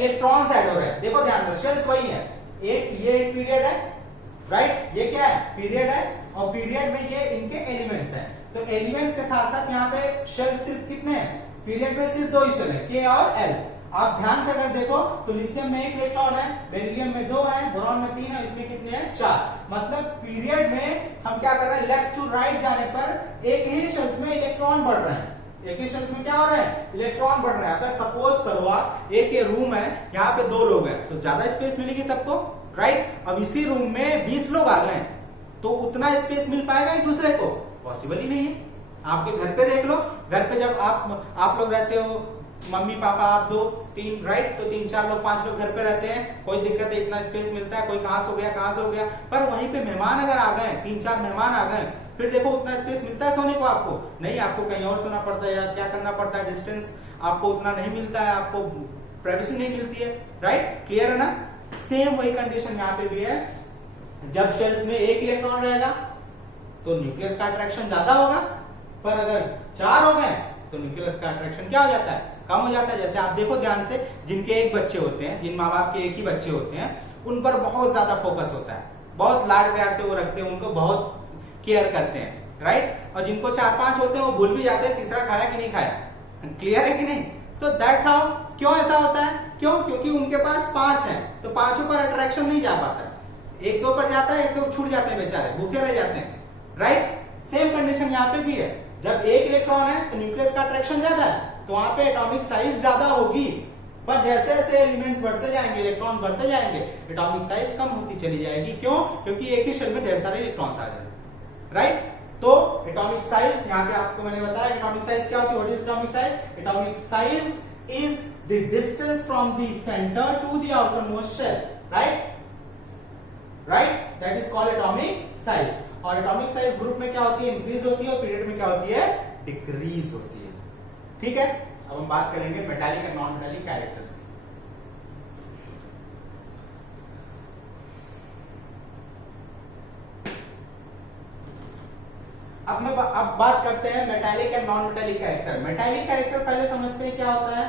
Electrons add हो रहे हैं। देखो ध्यान से, शेल्स वही है, ये एक पीरियड है, राइट, ये क्या है, पीरियड है, और पीरियड में ये इनके एलिमेंट्स हैं। तो एलिमेंट्स के साथ साथ यहाँ पे शेल सिर्फ कितने हैं, पीरियड में सिर्फ 2 ही शेल है, के और एल। आप ध्यान से अगर देखो तो लिथियम में 1 इलेक्ट्रॉन है, बेरिलियम में 2 है, बोरॉन में 3 है, इसमें कितने हैं, 4। मतलब पीरियड में हम क्या कर रहे हैं, लेफ्ट टू राइट जाने पर एक ही शेल्स में इलेक्ट्रॉन बढ़ रहे हैं, एक ही शेल्स में क्या हो रहा है, इलेक्ट्रॉन बढ़ रहा है। अगर सपोज करो आप एक ये रूम है, यहाँ पे 2 लोग हैं, तो ज्यादा स्पेस मिलेगी सबको, राइट। अब इसी रूम में 20 लोग आ गए तो उतना स्पेस मिल पाएगा एक दूसरे को, पॉसिबल ही नहीं है। आपके घर पे देख लो, घर पे जब आप लोग रहते हो, मम्मी पापा आप 2 3, राइट, तो 3 4 लोग 5 लोग घर पे रहते हैं, कोई दिक्कत है, इतना स्पेस मिलता है, कोई कहां से हो गया। पर वहीं पे मेहमान अगर आ गए, 3 4 मेहमान आ गए, फिर देखो उतना स्पेस मिलता है सोने को आपको नहीं, आपको कहीं और सोना पड़ता है या क्या करना पड़ता है, डिस्टेंस आपको उतना नहीं मिलता है, आपको प्राइवेसी नहीं मिलती है, राइट, क्लियर है ना। सेम वही कंडीशन यहाँ पे भी है, जब शेल्स में 1 इलेक्ट्रॉन रहेगा तो न्यूक्लियस का अट्रैक्शन ज्यादा होगा, पर अगर 4 हो गए तो न्यूक्लियस का अट्रैक्शन क्या हो जाता है, कम हो जाता है। जैसे आप देखो ध्यान से, जिनके 1 बच्चे होते हैं, जिन माँ बाप के 1 ही बच्चे होते हैं, उन पर बहुत ज्यादा फोकस होता है, बहुत लाड प्यार से वो रखते हैं, उनको बहुत केयर करते हैं, राइट। और जिनको 4 5 होते हैं वो भूल भी जाते हैं तीसरा खाया कि नहीं खाया, क्लियर है कि नहीं। सो दैट्स हाउ, क्यों ऐसा होता है, क्यों, क्योंकि उनके पास 5 है तो 5 पर अट्रैक्शन नहीं जा पाता है, 1 2 पर जाता है, 1 2 छूट जाते हैं, बेचारे भूखे रह जाते हैं, राइट। सेम कंडीशन यहाँ पे भी है, जब 1 इलेक्ट्रॉन है तो न्यूक्लियस का अट्रैक्शन ज्यादा है, तो वहां पे एटॉमिक साइज ज्यादा होगी, पर जैसे जैसे एलिमेंट्स बढ़ते जाएंगे, इलेक्ट्रॉन बढ़ते जाएंगे, एटॉमिक साइज कम होती चली जाएगी। क्यों, क्योंकि एक ही शेल में ढेर सारे इलेक्ट्रॉन्स आ जाएंगे, राइट। तो एटॉमिक साइज यहाँ पे आपको मैंने बताया, एटॉमिक साइज क्या होती है, what is atomic size, atomic size is the distance from the center to the outermost shell, right, that is called atomic size। और एटॉमिक साइज ग्रुप में क्या होती है, इंक्रीज होती है, और पीरियड में क्या होती है, डिक्रीज होती है, ठीक है। अब हम बात करेंगे metallic and non metallic characters की। अब बात करते हैं metallic and non metallic character. Metallic character पहले समझते हैं क्या होता है,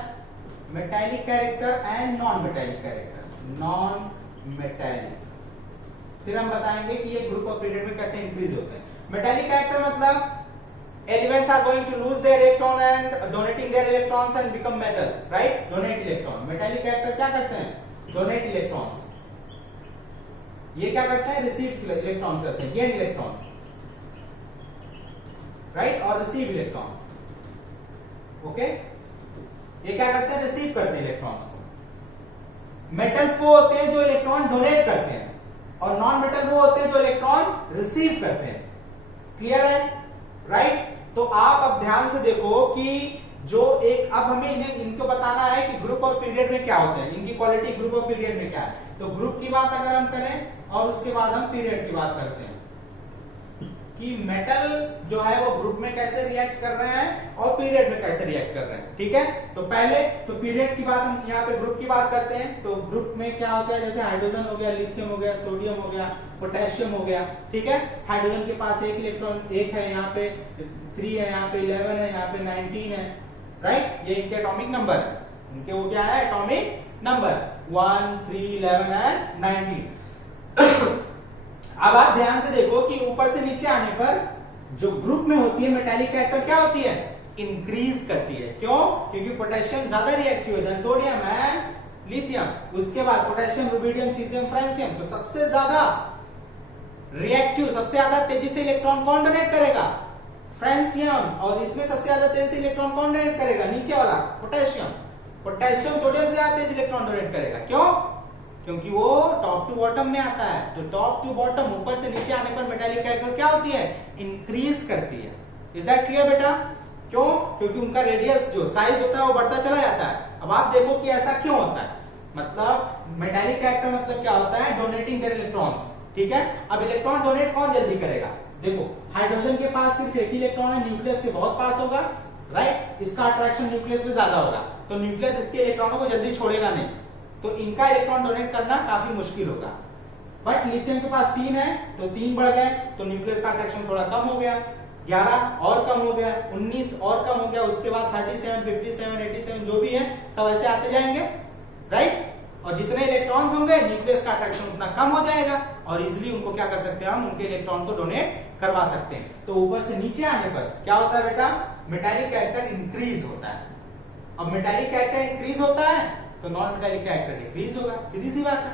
metallic character and non metallic character. Non metallic, फिर हम बताएंगे कि ये ग्रुप ऑफ पीरियड में कैसे इंक्रीज होते हैं। मेटालिक कैरेक्टर मतलब elements are going to lose their electron and donating their electrons and become metal, right, donate electron. Metallic character क्या करते हैं, डोनेट इलेक्ट्रॉन्स, ये क्या करते हैं, रिसीव इलेक्ट्रॉन्स करते हैं, गेन इलेक्ट्रॉन्स, राइट, और रिसीव इलेक्ट्रॉन, ओके, ये क्या करते हैं, रिसीव करते हैं इलेक्ट्रॉन्स को। मेटल्स वो होते हैं जो इलेक्ट्रॉन डोनेट करते हैं, और नॉन मेटल वो होते हैं जो इलेक्ट्रॉन रिसीव करते हैं, क्लियर है, राइट। तो आप अब ध्यान से देखो कि जो एक, अब हमें इनको बताना है कि ग्रुप और पीरियड में क्या होते हैं, इनकी क्वालिटी ग्रुप और पीरियड में क्या है। तो ग्रुप की बात अगर हम करें और उसके बाद हम पीरियड की बात करते हैं कि मेटल जो है वो ग्रुप में कैसे रिएक्ट कर रहे हैं और पीरियड में कैसे रिएक्ट कर रहे हैं, ठीक है। तो पहले तो पीरियड की बात, हम यहाँ पे ग्रुप की बात करते हैं। तो ग्रुप में क्या होता है, जैसे हाइड्रोजन हो गया, लिथियम हो गया, सोडियम हो गया, पोटेशियम हो गया, ठीक है। हाइड्रोजन के पास 1 इलेक्ट्रॉन, 1 है, यहाँ पे 3 है, यहाँ पे 11 है, यहाँ पे 19 है, राइट, ये इनके एटॉमिक नंबर है, इनके वो क्या है, एटॉमिक नंबर 1 3 11 एंड 19। अब आप ध्यान से देखो कि ऊपर से नीचे आने पर जो ग्रुप में होती है मेटालिक कैरेक्टर क्या होती है, इंक्रीज करती है। क्यों, क्योंकि पोटेशियम ज्यादा रिएक्टिव है देन सोडियम एंड लिथियम। उसके बाद पोटेशियम, रुबिडियम, सीजियम, फ्रांसियम, तो सबसे ज्यादा रिएक्टिव, सबसे ज्यादा तेजी से इलेक्ट्रॉन कौन डोनेट करेगा, फ्रांसियम। और इसमें सबसे ज्यादा तेजी से इलेक्ट्रॉन कौन डोनेट करेगा, नीचे वाला पोटेशियम। पोटेशियम सोडियम से ज्यादा तेज इलेक्ट्रॉन डोनेट करेगा, क्यों, क्योंकि वो टॉप टू बॉटम में आता है। तो टॉप टू बॉटम, ऊपर से नीचे आने पर मेटालिक कैरेक्टर क्या होती है, इंक्रीज करती है। इज दैट क्लियर बेटा, क्यों, क्योंकि उनका रेडियस जो साइज होता है वो बढ़ता चला जाता है। अब आप देखो कि ऐसा क्यों होता है, मतलब मेटालिक कैरेक्टर मतलब क्या होता है, डोनेटिंग देयर इलेक्ट्रॉन्स, ठीक है। अब इलेक्ट्रॉन डोनेट कौन जल्दी करेगा, देखो हाइड्रोजन के पास सिर्फ 1 इलेक्ट्रॉन है, न्यूक्लियस के बहुत पास होगा, राइट, इसका अट्रैक्शन न्यूक्लियस में ज्यादा होगा, तो न्यूक्लियस इसके इलेक्ट्रॉनों को जल्दी छोड़ेगा नहीं, तो इनका इलेक्ट्रॉन डोनेट करना काफी मुश्किल होगा। बट लिथियम के पास 3 है, तो 3 बढ़ गए, तो न्यूक्लियस का अट्रैक्शन थोड़ा कम हो गया, 11 और कम हो गया, 19 और कम हो गया, उसके बाद 37 57 87 जो भी है सब ऐसे आते जाएंगे, राइट। और जितने इलेक्ट्रॉन्स होंगे न्यूक्लियस का अट्रैक्शन उतना कम हो जाएगा और इजिली उनको क्या कर सकते हैं हम, उनके इलेक्ट्रॉन को डोनेट करवा सकते हैं। तो ऊपर से नीचे आने पर क्या होता है बेटा, मेटालिक कैरेक्टर इंक्रीज होता है। अब मेटालिक कैरेक्टर इंक्रीज होता है तो नॉन मेटालिक कैरेक्टर डिक्रीज होगा, सीधी सी बात है।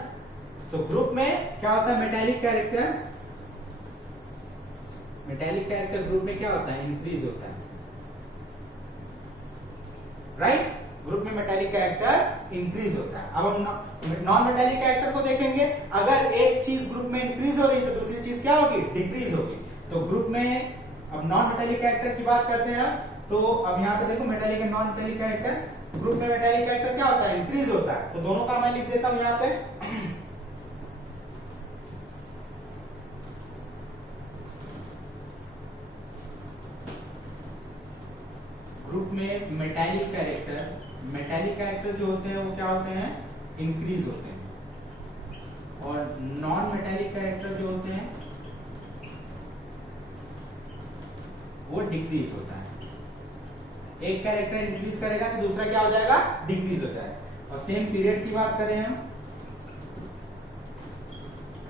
तो ग्रुप में क्या होता है, मेटालिक कैरेक्टर ग्रुप में क्या होता है, इंक्रीज होता है, राइट। ग्रुप में मेटालिक कैरेक्टर इंक्रीज होता है। अब हम नॉन मेटालिक कैरेक्टर को देखेंगे, अगर एक चीज ग्रुप में इंक्रीज हो रही है तो दूसरी चीज क्या होगी, डिक्रीज होगी। तो ग्रुप में अब नॉन मेटालिक कैरेक्टर की बात करते हैं, तो अब यहाँ पे देखो metallic and non metallic character, group में मेटालिक कैरेक्टर क्या होता है, इंक्रीज होता है। तो दोनों का मैं लिख देता हूं यहाँ पे। ग्रुप में मेटालिक कैरेक्टर जो होते हैं वो क्या होते हैं, इंक्रीज होते हैं। और नॉन मेटालिक कैरेक्टर जो होते हैं वो डिक्रीज होता है। एक कैरेक्टर इंक्रीज करेगा तो दूसरा क्या हो जाएगा, डिक्रीज हो जाएगा। और सेम पीरियड की बात करें हम,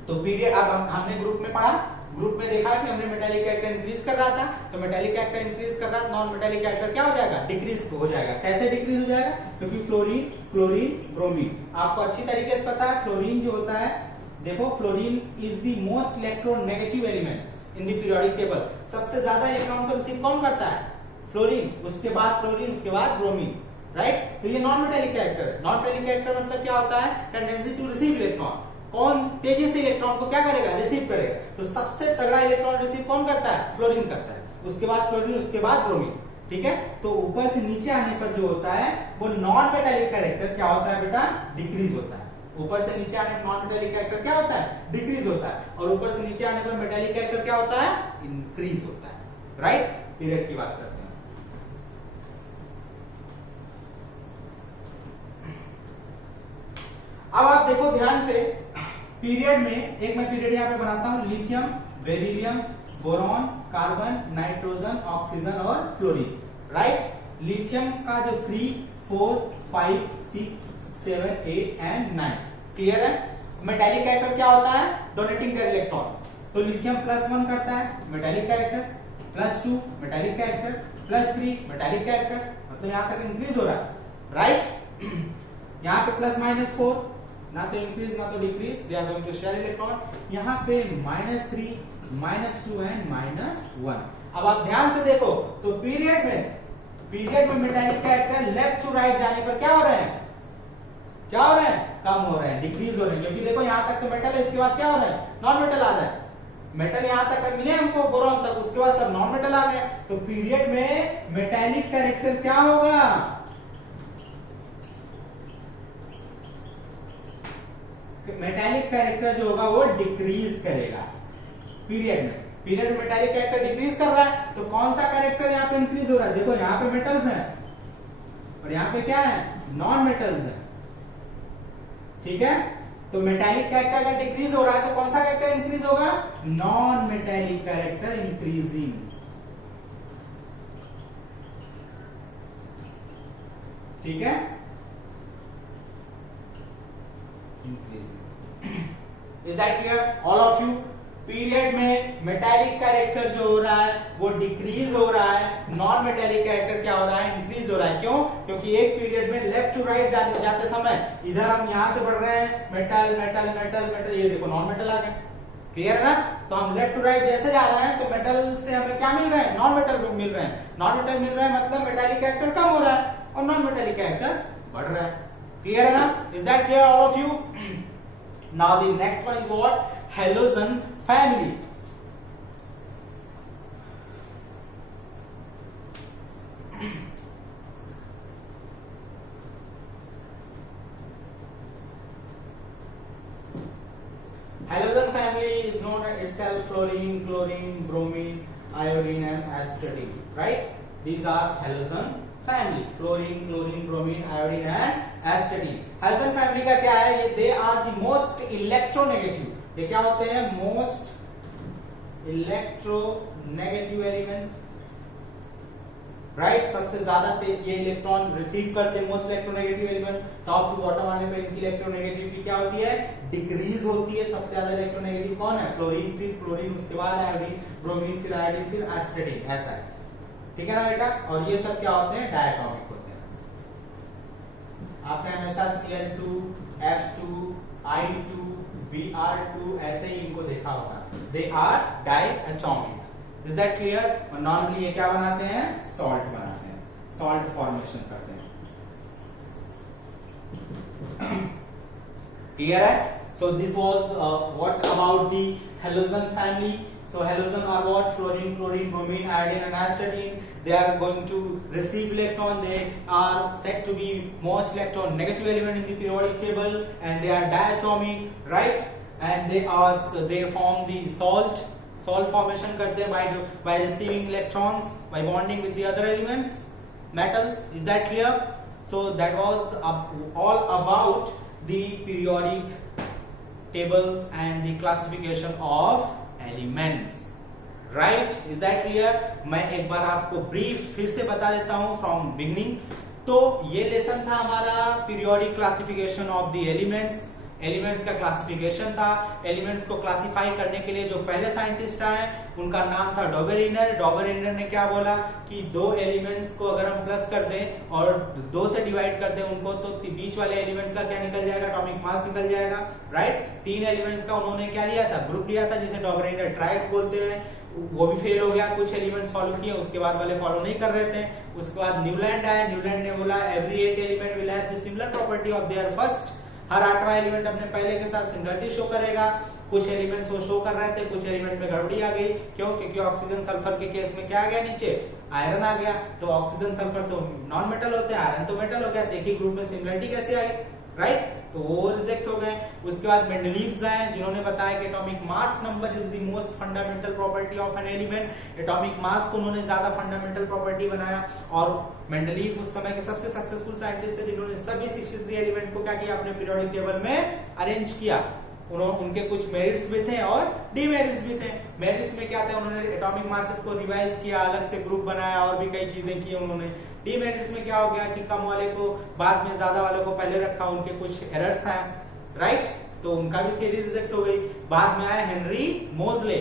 तो पीरियड अब हमने ग्रुप में पढ़ा, ग्रुप में देखा कि हमने मेटालिक कैरेक्टर इंक्रीज कर रहा था, तो मेटालिक कैरेक्टर इंक्रीज कर रहा था, नॉन मेटालिक कैरेक्टर क्या हो जाएगा, डिक्रीज हो जाएगा। कैसे डिक्रीज हो जाएगा, क्योंकि फ्लोरीन, क्लोरीन, ब्रोमीन, आपको अच्छी तरीके से पता है फ्लोरीन जो होता है, देखो fluorine is the most electronegative element in the periodic table. सबसे ज्यादा इलेक्ट्रॉन को रिसीव कौन करता है, फ्लोरीन, उसके बाद क्लोरीन, उसके बाद ब्रोमीन, राइट। तो ये नॉन मेटालिक कैरेक्टर है। नॉन मेटालिक कैरेक्टर मतलब क्या होता है, टेंडेंसी टू रिसीव इलेक्ट्रॉन, कौन तेजी से इलेक्ट्रॉन को क्या करेगा, रिसीव करेगा। तो सबसे तगड़ा इलेक्ट्रॉन रिसीव कौन करता है, फ्लोरीन करता है, उसके बाद क्लोरीन, उसके बाद ब्रोमीन, ठीक है। तो ऊपर से नीचे आने पर जो होता है वो नॉन मेटालिक कैरेक्टर क्या होता है बेटा, डिक्रीज होता है। ऊपर से नीचे आने पर नॉन मेटालिक कैरेक्टर क्या होता है, डिक्रीज होता है। और ऊपर से नीचे आने पर मेटालिक कैरेक्टर क्या होता है, इंक्रीज होता है, राइट। पीरियड की बात करते हैं। अब आप देखो ध्यान से, पीरियड में एक मैं पीरियड यहां पे बनाता हूं, lithium, beryllium, boron, carbon, nitrogen, oxygen और फ्लोरीन, राइट। लिथियम का जो 3, 4, 5, 6, 7, 8 एंड 9, क्लियर है। मेटालिक कैरेक्टर क्या होता है, डोनेटिंग देयर इलेक्ट्रॉन्स। तो लिथियम +1 करता है metallic character, +2 metallic character, +3 metallic character, मतलब यहां तक इंक्रीज हो रहा है, राइट। यहां पे +-4, ना तो इंक्रीज ना तो decrease, they are going to share electron. यहाँ पे -3, -2 एंड -1। अब आप ध्यान से देखो तो पीरियड में metallic character left to right जाने पर क्या हो रहे हैं, कम हो रहे हैं, डिक्रीज हो रहे हैं। क्योंकि देखो यहाँ तक तो मेटल है, इसके बाद क्या हो रहा है, नॉन मेटल आ रहा है। मेटल यहाँ तक मिले हमको बोरॉन तक, उसके बाद सब नॉन मेटल आ गए। तो पीरियड में मेटालिक कैरेक्टर क्या होगा, मेटालिक कैरेक्टर जो होगा वो डिक्रीज करेगा पीरियड में मेटालिक कैरेक्टर डिक्रीज कर रहा है, तो कौन सा कैरेक्टर यहाँ पे इंक्रीज हो रहा है, देखो यहाँ पे मेटल्स हैं और यहाँ पे क्या है, नॉन मेटल्स हैं, ठीक है। तो मेटालिक कैरेक्टर अगर डिक्रीज हो रहा है तो कौन सा कैरेक्टर इंक्रीज होगा, नॉन मेटालिक कैरेक्टर इंक्रीजिंग, ठीक है, increasing. Is that clear all of you. Period में मेटालिक कैरेक्टर जो हो रहा है वो डिक्रीज हो रहा है, नॉन मेटालिक कैरेक्टर क्या हो रहा है, इंक्रीज हो रहा है। क्यों, क्योंकि एक पीरियड में लेफ्ट टू राइट जाते समय इधर हम यहां से बढ़ रहे हैं, मेटल मेटल मेटल मेटल, ये देखो नॉन मेटल आ गए, क्लियर ना। तो हम लेफ्ट टू राइट जैसे जा रहे हैं तो मेटल से हमें क्या मिल रहा है, नॉन मेटल मिल रहे हैं। नॉन मेटल मिल रहा है मतलब मेटालिक कैरेक्टर कम हो रहा है और नॉन मेटालिक कैरेक्टर बढ़ रहा है, क्लियर है ना। Is that clear all of you. Now the next one is what? Halogen family. Halogen family is known as itself fluorine, chlorine, bromine, iodine and astatine, right? These are halogen family, fluorine, chlorine, bromine, iodine and astatine. halogen family का क्या है, ये they are the most electronegative, ये क्या होते हैं, most electronegative elements right सबसे ज्यादा ये इलेक्ट्रॉन रिसीव करते हैं, most electronegative element. Top to bottom आने पे इनकी इलेक्ट्रोनेगेटिविटी क्या होती है, डिक्रीज होती है। सबसे ज्यादा इलेक्ट्रोनेगेटिव कौन है, फ्लोरीन, फिर क्लोरीन, उसके बाद आयोडीन, ब्रोमीन, फिर आयोडीन, फिर एस्टेटिन, ऐसा है, ठीक है ना बेटा। और ये सब क्या होते हैं, डायटॉमिक होते हैं। आपने हमेशा Cl2, F2, I2, Br2 ऐसे ही इनको देखा होगा, they are diatomic. Is that clear. और नॉर्मली ये क्या बनाते हैं, सॉल्ट बनाते हैं, सॉल्ट फॉर्मेशन करते हैं, क्लियर है। So this was what about the halogen family. So halogen are what? Fluorine, chlorine, bromine, iodine and astatine. They are going to receive electron. They are said to be most electron negative element in the periodic table, and they are diatomic, right? And they form the salt formation करते हैं by receiving electrons, by bonding with the other elements, metals. Is that clear? So that was all about the periodic tables and the classification of elements, right. Is that clear. मैं एक बार आपको brief फिर से बता देता हूं from beginning. तो ये लेसन था हमारा periodic classification of the elements. Elements का क्लासिफिकेशन था। एलिमेंट्स को क्लासिफाई करने के लिए जो पहले साइंटिस्ट आए उनका नाम था डॉबेरिनर। डॉबेरिनर ने क्या बोला कि दो एलिमेंट्स को अगर हम प्लस कर दें और 2 से डिवाइड कर दें उनको, तो बीच वाले एलिमेंट्स का क्या निकल जाएगा, एटॉमिक मास निकल जाएगा, राइट। 3 एलिमेंट्स का उन्होंने क्या लिया था, ग्रुप लिया था, जिसे डॉबेरिनर ट्राइड्स बोलते हैं। वो भी फेल हो गया, कुछ एलिमेंट्स फॉलो किए, उसके बाद वाले फॉलो नहीं कर रहे थे। उसके बाद न्यूलैंड आया। न्यूलैंड ने बोला every 8 element will have the similar property of their first. हर 8वां एलिमेंट अपने पहले के साथ सिमिलरिटी शो करेगा। कुछ एलिमेंट्स वो शो कर रहे थे, कुछ एलिमेंट में गड़बड़ी आ गई। क्यों? क्योंकि ऑक्सीजन सल्फर के केस में क्या आ गया, नीचे आयरन आ गया। तो ऑक्सीजन सल्फर तो नॉन मेटल होते हैं, आयरन तो मेटल हो गया। एक ही ग्रुप में सिमिलरिटी कैसे आई, राइट। तो वो रिजेक्ट हो गए। उसके बाद मेंडलीव्स आए, जिन्होंने बताया कि atomic mass number is the most fundamental property of an element. Atomic mass को उन्होंने ज्यादा फंडामेंटल प्रॉपर्टी बनाया। और मेंडलीव उस समय के सबसे सक्सेसफुल साइंटिस्ट थे, जिन्होंने सभी 63 एलिमेंट को क्या किया, अपने पीरियोडिक टेबल में अरेंज किया। उनके कुछ मेरिट्स भी थे और डीमेरिट्स भी थे। मेरिट्स में क्या था, उन्होंने एटॉमिक मासेस को रिवाइज किया, अलग से ग्रुप बनाया और भी कई चीजें की उन्होंने। डीमेरिट्स में क्या हो गया कि कम वाले को बाद में, ज्यादा वाले को पहले रखा, उनके कुछ एरर्स आए, राइट। तो उनका भी थ्योरी रिजेक्ट हो गई। बाद में आया हेनरी मोजले।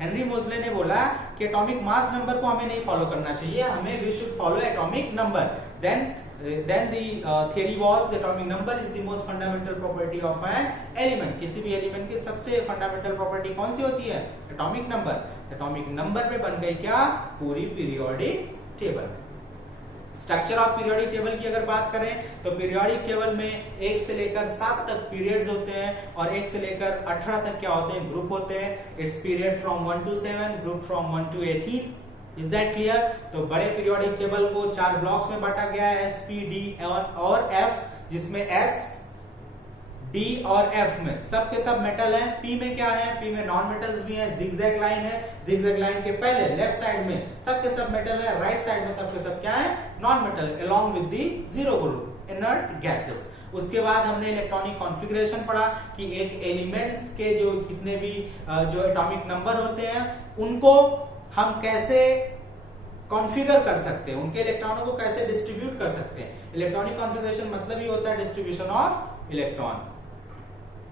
हेनरी मोजले ने बोला कि एटॉमिक मास नंबर को हमें नहीं फॉलो करना चाहिए, हमें we should follow atomic number. Then the theory was the atomic number is the most fundamental property of an element. किसी भी एलिमेंट की सबसे फंडामेंटल प्रॉपर्टी कौन सी होती है, एटॉमिक नंबर। एटॉमिक नंबर पे बन गई क्या, पूरी periodic table. Structure of periodic table की अगर बात करें तो पीरियोडिक टेबल में 1 से लेकर 7 तक पीरियड्स होते हैं और 1 से लेकर 18 तक क्या होते हैं, ग्रुप होते हैं। It's period from 1 to 7, group from 1 to 18। Is that clear. तो बड़े पीरियोडिक टेबल को 4 ब्लॉक्स में बांटा गया है, एस, पी, डी और एफ, जिसमें एस, डी और एफ में सब के सब मेटल हैं। पी में क्या है, पी में नॉन मेटल्स भी हैं। जिगजैग लाइन है, जिगजैग लाइन के पहले लेफ्ट साइड में सब के सब मेटल है, राइट साइड में सब के सब क्या है, non metal, along with the zero group, inert gases. उसके बाद हमने इलेक्ट्रॉनिक कॉन्फ़िगरेशन पढ़ा कि एक एलिमेंट्स के जो जितने भी जो एटॉमिक नंबर होते हैं उनको हम कैसे कॉन्फ़िगर कर सकते हैं, उनके इलेक्ट्रॉनों को कैसे डिस्ट्रीब्यूट कर सकते हैं। इलेक्ट्रॉनिक कॉन्फ़िगरेशन मतलब ही होता है distribution of electron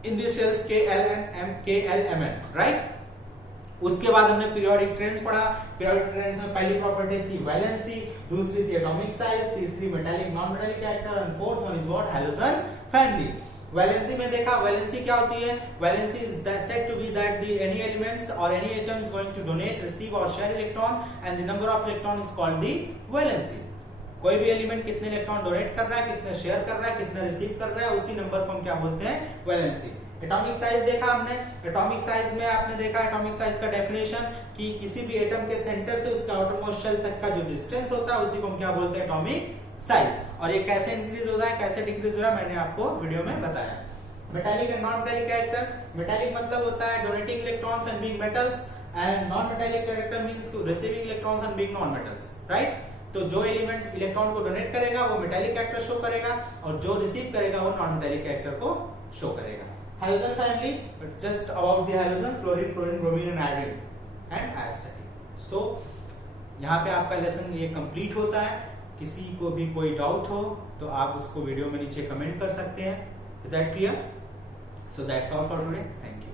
in the shells KLMN, right. उसके बाद हमने पीरियोडिक ट्रेंड्स पढ़ा। पीरियोडिक ट्रेंड्स में पहली प्रॉपर्टी थी वैलेंसी, दूसरी थी एटॉमिक साइज, तीसरी metallic non metallic character and fourth one is what, halogen family. Valency में देखा, वैलेंसी क्या होती है, valency is said to be that the any elements or any atom is going to donate, receive or share electron and the number of electron is called the valency। कोई भी element कितने electron donate कर रहा है, कितने share कर रहा है, कितने रिसीव कर रहा है, उसी नंबर को हम क्या बोलते हैं, वैलेंसी। एटॉमिक साइज देखा हमने। एटॉमिक साइज में आपने देखा एटॉमिक साइज का डेफिनेशन कि किसी भी एटम के सेंटर से उसके आउटरमोस्ट शेल तक का जो डिस्टेंस होता है उसी को हम क्या बोलते हैं, एटॉमिक साइज। और ये कैसे इंक्रीज होता है, कैसे डिक्रीज हो रहा है, मैंने आपको वीडियो में बताया। Metallic and non metallic character. Metallic मतलब होता है donating electrons and being metals, and non metallic character means receiving electrons and being non metals, right. तो जो एलिमेंट इलेक्ट्रॉन को डोनेट करेगा वो मेटालिक कैरेक्टर शो करेगा और जो रिसीव करेगा वो नॉन मेटालिक कैरेक्टर को शो करेगा। Halogen family, it's just about the halogen, fluorine, chlorine, bromine and iodine and astatine. So यहाँ पे आपका लेसन ये कंप्लीट होता है। किसी को भी कोई डाउट हो तो आप उसको वीडियो में नीचे कमेंट कर सकते हैं। Is that clear? So that's all for today. Thank you.